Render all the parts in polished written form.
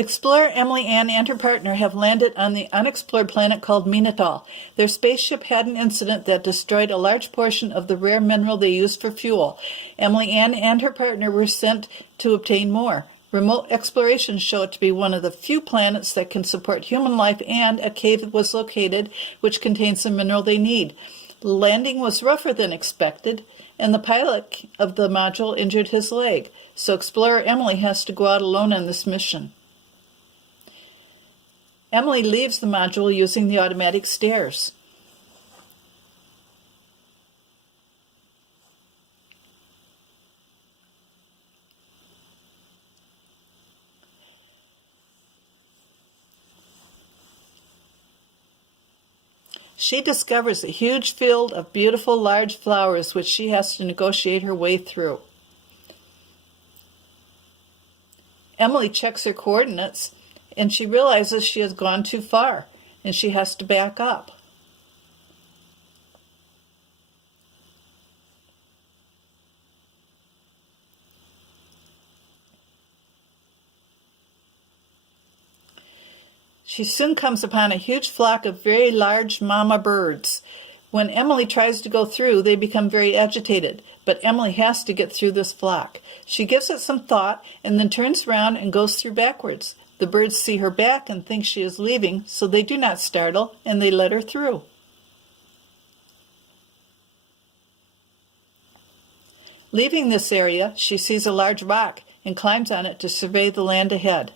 Explorer Emily Ann and her partner have landed on the unexplored planet called Meenatal. Their spaceship had an incident that destroyed a large portion of the rare mineral they used for fuel. Emily Ann and her partner were sent to obtain more. Remote explorations show it to be one of the few planets that can support human life, and a cave was located which contains the mineral they need. The landing was rougher than expected, and the pilot of the module injured his leg, so Explorer Emily has to go out alone on this mission. Emily leaves the module using the automatic stairs. She discovers a huge field of beautiful large flowers which she has to negotiate her way through. Emily checks her coordinates, and she realizes she has gone too far, and she has to back up. She soon comes upon a huge flock of very large mama birds. When Emily tries to go through, they become very agitated, but Emily has to get through this flock. She gives it some thought and then turns around and goes through backwards. The birds see her back and think she is leaving, so they do not startle, and they let her through. Leaving this area, she sees a large rock and climbs on it to survey the land ahead.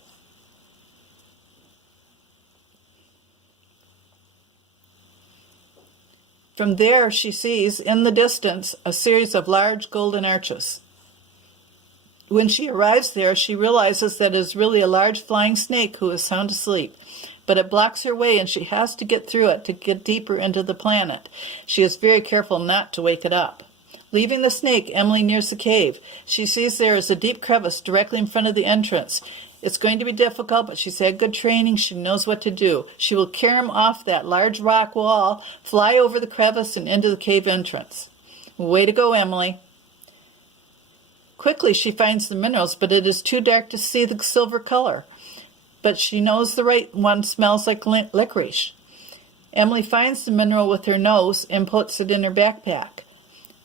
From there, she sees, in the distance, a series of large golden arches. When she arrives there, she realizes that it is really a large flying snake who is sound asleep, but it blocks her way and she has to get through it to get deeper into the planet. She is very careful not to wake it up. Leaving the snake, Emily nears the cave. She sees there is a deep crevice directly in front of the entrance. It's going to be difficult, but she's had good training. She knows what to do. She will carry him off that large rock wall, fly over the crevice, and into the cave entrance. Way to go, Emily. Quickly, she finds the minerals, but it is too dark to see the silver color. But she knows the right one smells like licorice. Emily finds the mineral with her nose and puts it in her backpack.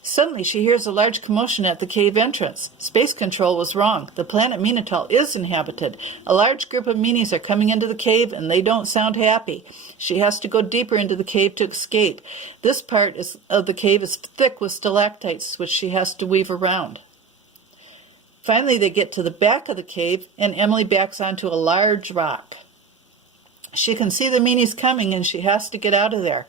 Suddenly, she hears a large commotion at the cave entrance. Space Control was wrong. The planet Meenatal is inhabited. A large group of meanies are coming into the cave, and they don't sound happy. She has to go deeper into the cave to escape. This part of the cave is thick with stalactites, which she has to weave around. Finally, they get to the back of the cave, and Emily backs onto a large rock. She can see the meanies coming, and she has to get out of there.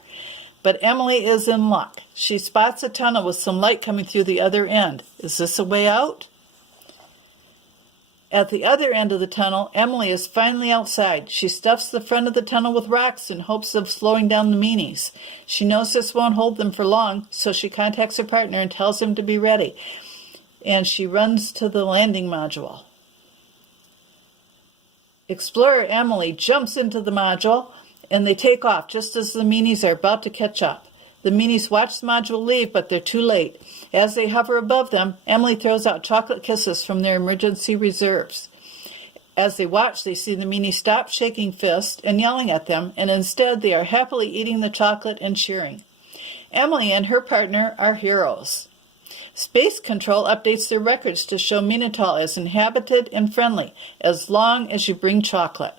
But Emily is in luck. She spots a tunnel with some light coming through the other end. Is this a way out? At the other end of the tunnel, Emily is finally outside. She stuffs the front of the tunnel with rocks in hopes of slowing down the meanies. She knows this won't hold them for long, so she contacts her partner and tells him to be ready. And she runs to the landing module. Explorer Emily jumps into the module, and they take off just as the meanies are about to catch up. The meanies watch the module leave, but they're too late. As they hover above them, Emily throws out chocolate kisses from their emergency reserves. As they watch, they see the meanies stop shaking fists and yelling at them, and instead they are happily eating the chocolate and cheering. Emily and her partner are heroes. Space Control updates their records to show Meenatal as inhabited and friendly, as long as you bring chocolate.